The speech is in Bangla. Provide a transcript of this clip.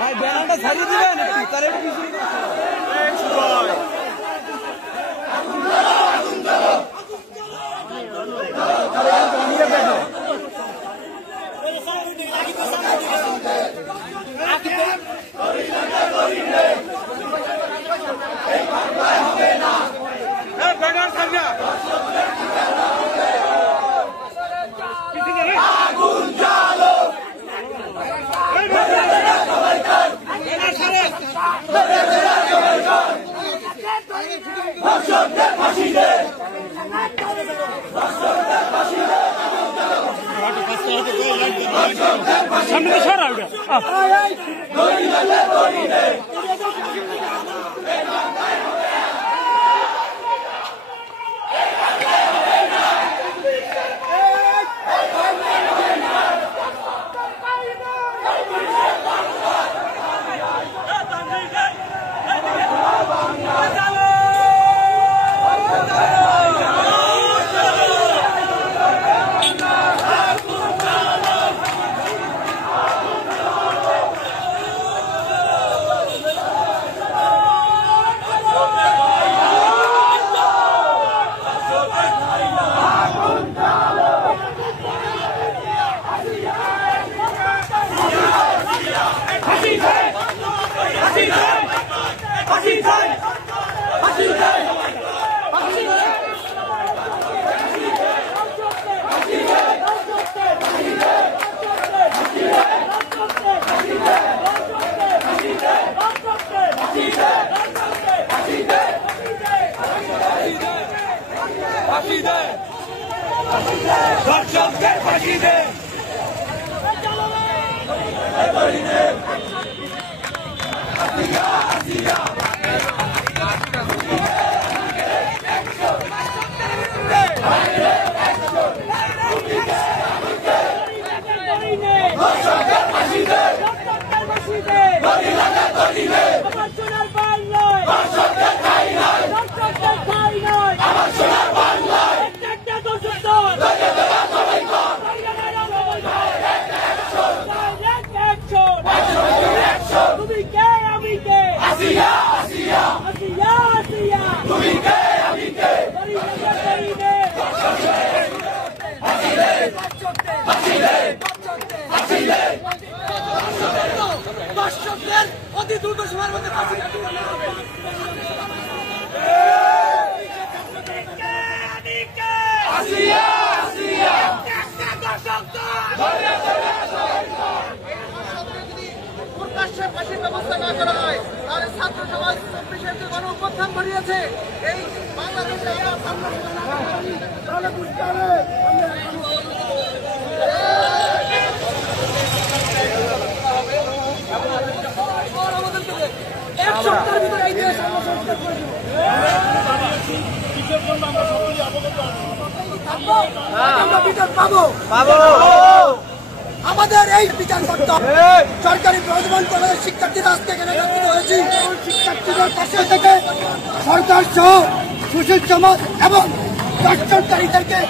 ভাই ব্যানারটা ছাড়িয়ে দিবেন একটু তাহলে একটু সামনে তো সরা ওটা অতি দ্রুত সময়ের মধ্যে প্রকাশ্যে ফাঁসির ব্যবস্থা না করা হয় তাহলে ছাত্র সমাজ 24-এর যে গণ-অভ্যুত্থান ঘটিয়েছে এই বাংলাদেশে তাহলে বুঝতে হবে এক সপ্তাহের ভিতরে এই দেশ আমরা সংস্কার করে দেব। আমরা বিচার পাবো আমাদের এই বিচার করতে হবে। সরকারি প্রতিবন্ধ কলেজের শিক্ষার্থীরা আজকে এখানে একত্রিত হয়েছি। শিক্ষার্থীদের পাশে থেকে সরকার সহ সুশীল সমাজ এবং দর্শনকারীদেরকে